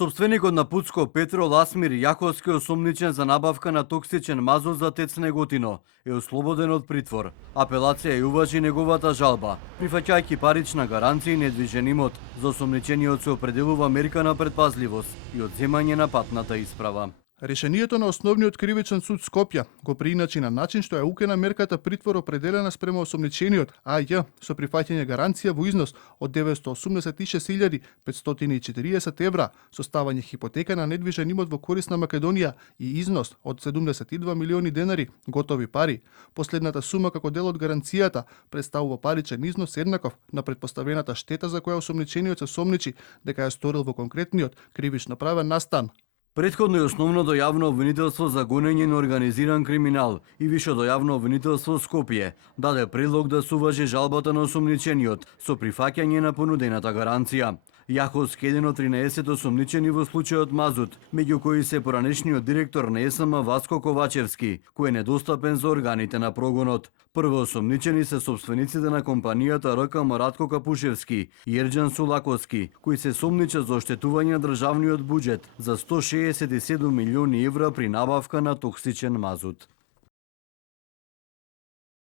Сопственикот на Пуцко Петрол Асмир Јаковски, осомничен за набавка на токсичен мазот за ТЕЦ Неготино, е ослободен од притвор. Апелација ја уважи неговата жалба. Прифаќајќи парична гаранција и недвижен имот, за осомничениот се определува мерка на предпазливост и одземање на патната исправа. Решението на Основниот кривичен суд Скопје го прииначи на начин што е укена мерката притвор определена спрема осомничениот АЈ со прифаќање гаранција во износ од 986.540 евра, со ставање хипотека на недвижен имот во корист на Македонија и износ од 72 милиони денари готови пари. Последната сума како дел од гаранцијата представува паричен износ еднаков на претпоставената штета за која осомничениот се сомничи дека ја сторил во конкретниот кривично правен настан. Претходно и основното јавно обвинителство за гонење на организиран криминал и вишото јавно обвинителство Скопје даде предлог да се уважи жалбата на осомничениот со прифаќање на понудената гаранција. Јаковски еден од 13 осомничени во случајот Мазут, меѓу кои се поранешниот директор на ЕСМ Васко Ковачевски, кој е недостапен за органите на прогонот. Прво осомничени се сопствениците на компанијата РКМ Радко Капушевски и Ерџан Сулаковски, кои се сомничат за оштетување на државниот буџет за 167 милиони евра при набавка на токсичен мазут.